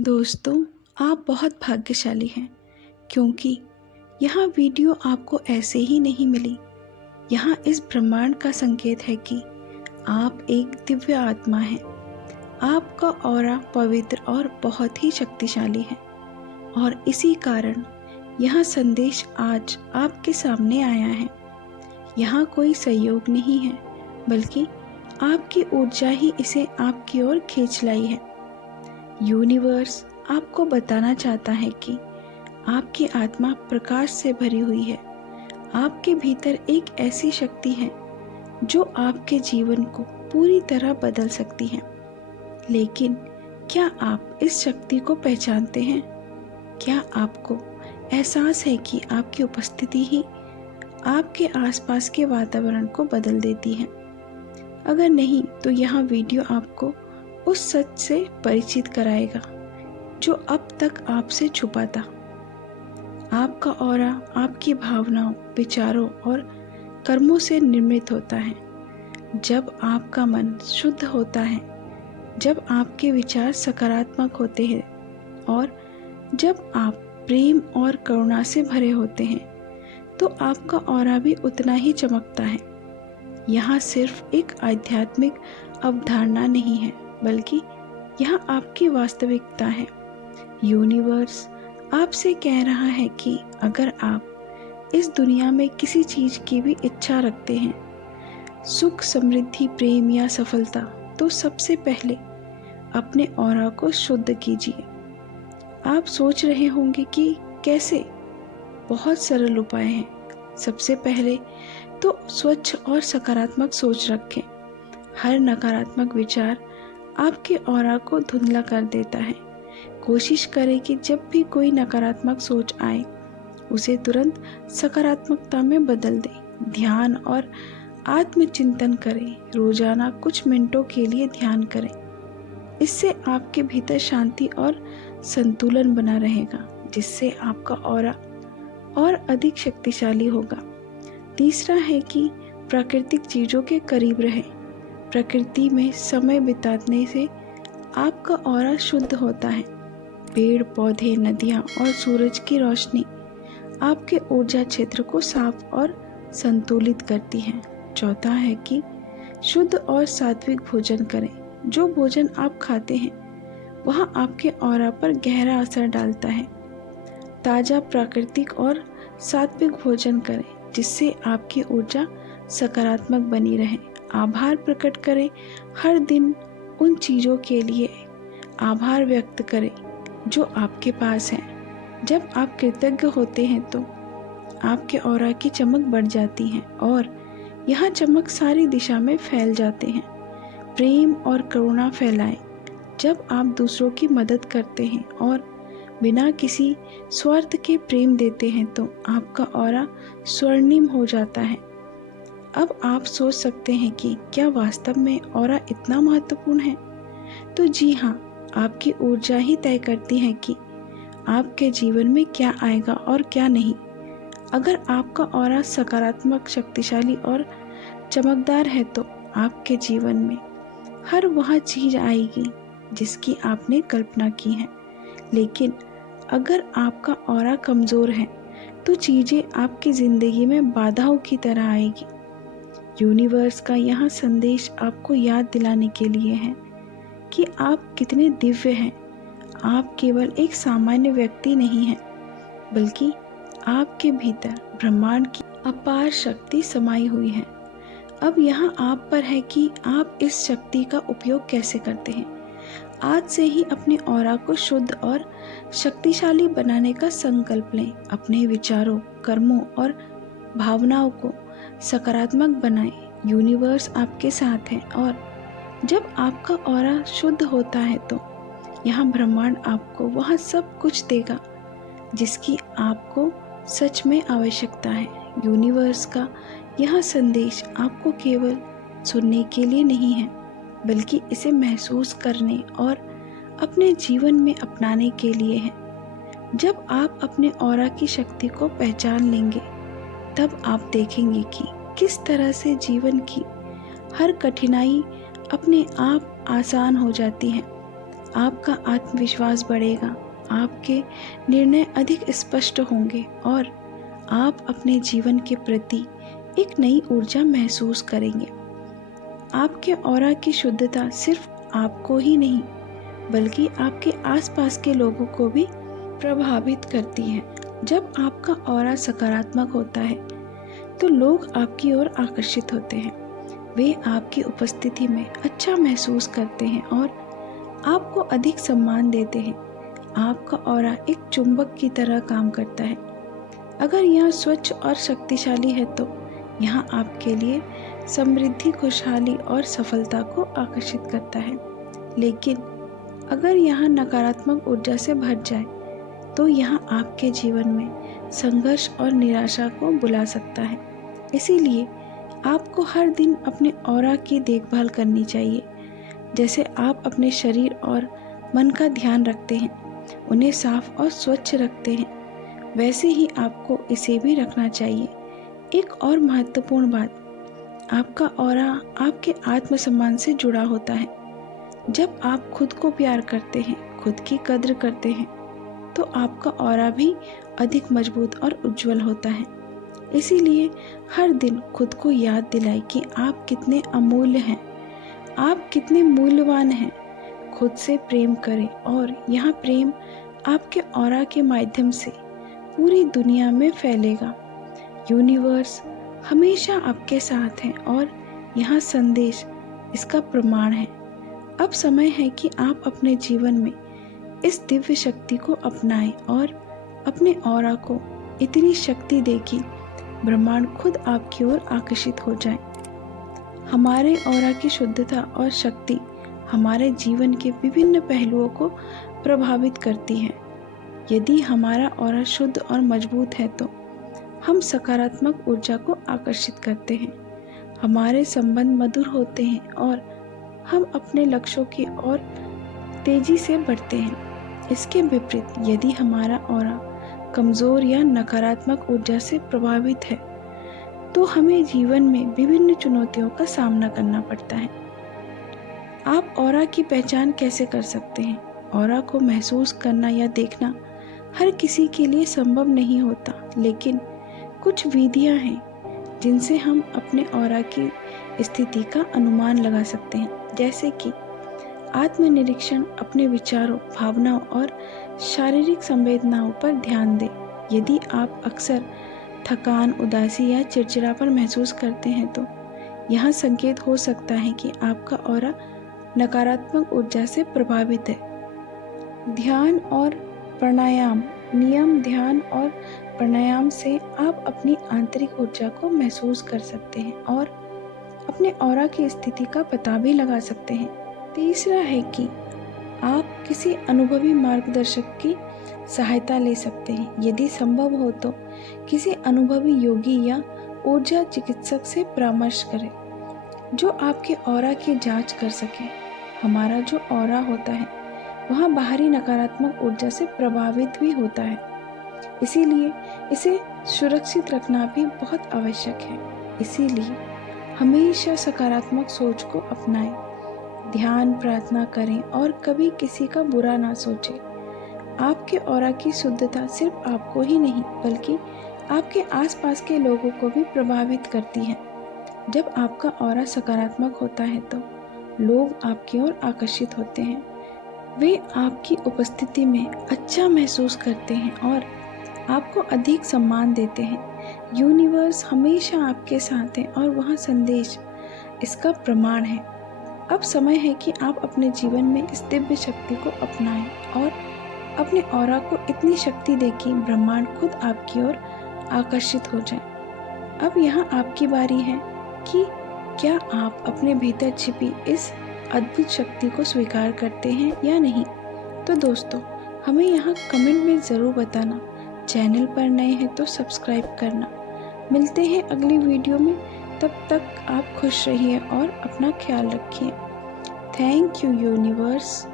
दोस्तों, आप बहुत भाग्यशाली हैं क्योंकि यहाँ वीडियो आपको ऐसे ही नहीं मिली। यहाँ इस ब्रह्मांड का संकेत है कि आप एक दिव्य आत्मा हैं। आपका ऑरा पवित्र और बहुत ही शक्तिशाली है और इसी कारण यह संदेश आज आपके सामने आया है। यहाँ कोई संयोग नहीं है, बल्कि आपकी ऊर्जा ही इसे आपकी ओर खींच लाई है। यूनिवर्स आपको बताना चाहता है कि आपकी आत्मा प्रकाश से भरी हुई है। आपके भीतर एक ऐसी शक्ति है जो आपके जीवन को पूरी तरह बदल सकती है। लेकिन क्या आप इस शक्ति को पहचानते हैं? क्या आपको एहसास है कि आपकी उपस्थिति ही आपके आसपास के वातावरण को बदल देती है? अगर नहीं, तो यह वीडियो आपको उस सच से परिचित कराएगा जो अब तक आपसे छुपा था। आपका ऑरा आपकी भावनाओं, विचारों और कर्मों से निर्मित होता है। जब आपका मन शुद्ध होता है, जब आपके विचार सकारात्मक होते हैं और जब आप प्रेम और करुणा से भरे होते हैं, तो आपका ऑरा भी उतना ही चमकता है। यहाँ सिर्फ एक आध्यात्मिक अवधारणा नहीं है, बल्कि यह आपकी वास्तविकता है। यूनिवर्स आपसे कह रहा है कि अगर आप इस दुनिया में किसी चीज की भी इच्छा रखते हैं, सुख, समृद्धि, प्रेम या सफलता, तो सबसे पहले अपने ऑरा को शुद्ध कीजिए। आप सोच रहे होंगे कि कैसे? बहुत सरल उपाय हैं। सबसे पहले तो स्वच्छ और सकारात्मक सोच रखें। हर नकारात्मक विचार आपके ऑरा को धुंधला कर देता है। कोशिश करें कि जब भी कोई नकारात्मक सोच आए, उसे तुरंत सकारात्मकता में बदल दें। ध्यान और आत्मचिंतन करें। रोजाना कुछ मिनटों के लिए ध्यान करें। इससे आपके भीतर शांति और संतुलन बना रहेगा, जिससे आपका ऑरा और अधिक शक्तिशाली होगा। तीसरा है कि प्राकृतिक चीजों के करीब रहें। प्रकृति में समय बिताने से आपका ऑरा शुद्ध होता है। पेड़ पौधे, नदियाँ और सूरज की रोशनी आपके ऊर्जा क्षेत्र को साफ और संतुलित करती है। चौथा है कि शुद्ध और सात्विक भोजन करें। जो भोजन आप खाते हैं वह आपके ऑरा पर गहरा असर डालता है। ताज़ा, प्राकृतिक और सात्विक भोजन करें, जिससे आपकी ऊर्जा सकारात्मक बनी रहे। आभार प्रकट करें। हर दिन उन चीज़ों के लिए आभार व्यक्त करें जो आपके पास हैं। जब आप कृतज्ञ होते हैं तो आपके ऑरा की चमक बढ़ जाती है और यह चमक सारी दिशा में फैल जाते हैं। प्रेम और करुणा फैलाएं। जब आप दूसरों की मदद करते हैं और बिना किसी स्वार्थ के प्रेम देते हैं, तो आपका ऑरा स्वर्णिम हो जाता है। अब आप सोच सकते हैं कि क्या वास्तव में ऑरा इतना महत्वपूर्ण है? तो जी हाँ, आपकी ऊर्जा ही तय करती है कि आपके जीवन में क्या आएगा और क्या नहीं। अगर आपका ऑरा सकारात्मक, शक्तिशाली और चमकदार है, तो आपके जीवन में हर वह चीज आएगी जिसकी आपने कल्पना की है। लेकिन अगर आपका ऑरा कमजोर है, तो चीजें आपकी जिंदगी में बाधाओं की तरह आएगी। यूनिवर्स का यह संदेश आपको याद दिलाने के लिए है कि आप कितने दिव्य हैं। आप केवल एक सामान्य व्यक्ति नहीं हैं, बल्कि आपके भीतर ब्रह्मांड की अपार शक्ति समाई हुई है। अब यहाँ आप पर है कि आप इस शक्ति का उपयोग कैसे करते हैं। आज से ही अपने ऑरा को शुद्ध और शक्तिशाली बनाने का संकल्प लें। अपने विचारों, कर्मों और भावनाओं को सकारात्मक बनाएं। यूनिवर्स आपके साथ है और जब आपका ऑरा शुद्ध होता है, तो यहाँ ब्रह्मांड आपको वह सब कुछ देगा जिसकी आपको सच में आवश्यकता है। यूनिवर्स का यह संदेश आपको केवल सुनने के लिए नहीं है, बल्कि इसे महसूस करने और अपने जीवन में अपनाने के लिए है। जब आप अपने ऑरा की शक्ति को पहचान लेंगे, तब आप देखेंगे कि किस तरह से जीवन की हर कठिनाई अपने आप आसान हो जाती है। आपका आत्मविश्वास बढ़ेगा, आपके निर्णय अधिक स्पष्ट होंगे और आप अपने जीवन के प्रति एक नई ऊर्जा महसूस करेंगे। आपके ऑरा की शुद्धता सिर्फ आपको ही नहीं बल्कि आपके आसपास के लोगों को भी प्रभावित करती है। जब आपका ऑरा सकारात्मक होता है तो लोग आपकी ओर आकर्षित होते हैं। वे आपकी उपस्थिति में अच्छा महसूस करते हैं और आपको अधिक सम्मान देते हैं। आपका ऑरा एक चुंबक की तरह काम करता है। अगर यह स्वच्छ और शक्तिशाली है तो यहाँ आपके लिए समृद्धि, खुशहाली और सफलता को आकर्षित करता है। लेकिन अगर यहाँ नकारात्मक ऊर्जा से भर जाए तो यहाँ आपके जीवन में संघर्ष और निराशा को बुला सकता है। इसीलिए आपको हर दिन अपने ऑरा की देखभाल करनी चाहिए। जैसे आप अपने शरीर और मन का ध्यान रखते हैं, उन्हें साफ और स्वच्छ रखते हैं, वैसे ही आपको इसे भी रखना चाहिए। एक और महत्वपूर्ण बात, आपका ऑरा आपके आत्मसम्मान से जुड़ा होता है। जब आप खुद को प्यार करते हैं, खुद की कद्र करते हैं, तो आपका ऑरा भी अधिक मजबूत और उज्जवल होता है। इसीलिए हर दिन खुद को याद दिलाएं कि आप कितने अमूल्य हैं, आप कितने मूल्यवान हैं। खुद से प्रेम करें और यह प्रेम आपके ऑरा के माध्यम से पूरी दुनिया में फैलेगा। यूनिवर्स हमेशा आपके साथ है और यह संदेश इसका प्रमाण है। अब समय है कि आप अपने जीवन में इस दिव्य शक्ति को अपनाएं और अपने ऑरा को इतनी शक्ति दें कि ब्रह्मांड खुद आपकी ओर आकर्षित हो जाए। हमारे ऑरा की शुद्धता और शक्ति हमारे जीवन के विभिन्न पहलुओं को प्रभावित करती है। यदि हमारा ऑरा शुद्ध और मजबूत है तो हम सकारात्मक ऊर्जा को आकर्षित करते हैं, हमारे संबंध मधुर होते हैं और हम अपने लक्ष्यों की ओर तेजी से बढ़ते हैं। इसके विपरीत यदि हमारा ऑरा कमज़ोर या नकारात्मक ऊर्जा से प्रभावित है तो हमें जीवन में विभिन्न चुनौतियों का सामना करना पड़ता है। आप ऑरा की पहचान कैसे कर सकते हैं? ऑरा को महसूस करना या देखना हर किसी के लिए संभव नहीं होता, लेकिन कुछ विधियां हैं जिनसे हम अपने ऑरा की स्थिति का अनुमान लगा सकते हैं। जैसे कि आत्मनिरीक्षण, अपने विचारों, भावनाओं और शारीरिक संवेदनाओं पर ध्यान दें। यदि आप अक्सर थकान, उदासी या चिड़चिड़ापन महसूस करते हैं तो यह संकेत हो सकता है कि आपका ऑरा नकारात्मक ऊर्जा से प्रभावित है। ध्यान और प्राणायाम, नियम ध्यान और प्राणायाम से आप अपनी आंतरिक ऊर्जा को महसूस कर सकते हैं और अपने ऑरा की स्थिति का पता भी लगा सकते हैं। तीसरा है कि आप किसी अनुभवी मार्गदर्शक की सहायता ले सकते हैं। यदि संभव हो तो किसी अनुभवी योगी या ऊर्जा चिकित्सक से परामर्श करें जो आपके ऑरा की जांच कर सके। हमारा जो ऑरा होता है वहाँ बाहरी नकारात्मक ऊर्जा से प्रभावित भी होता है, इसीलिए इसे सुरक्षित रखना भी बहुत आवश्यक है। इसीलिए हमेशा सकारात्मक सोच को अपनाएं, ध्यान, प्रार्थना करें और कभी किसी का बुरा ना सोचें। आपके ऑरा की शुद्धता सिर्फ आपको ही नहीं बल्कि आपके आसपास के लोगों को भी प्रभावित करती है। जब आपका ऑरा सकारात्मक होता है तो लोग आपकी ओर आकर्षित होते हैं, वे आपकी उपस्थिति में अच्छा महसूस करते हैं और आपको अधिक सम्मान देते हैं। यूनिवर्स हमेशा आपके साथ है और वह संदेश इसका प्रमाण है। अब समय है कि आप अपने जीवन में इस दिव्य शक्ति को अपनाएं और अपने ऑरा को इतनी शक्ति दें कि ब्रह्मांड खुद आपकी ओर आकर्षित हो जाए। अब यहाँ आपकी बारी है कि क्या आप अपने भीतर छिपी इस अद्भुत शक्ति को स्वीकार करते हैं या नहीं। तो दोस्तों, हमें यहाँ कमेंट में ज़रूर बताना। चैनल पर नए हैं तो सब्सक्राइब करना। मिलते हैं अगली वीडियो में, तब तक आप खुश रहिए और अपना ख्याल रखिए। Thank you universe.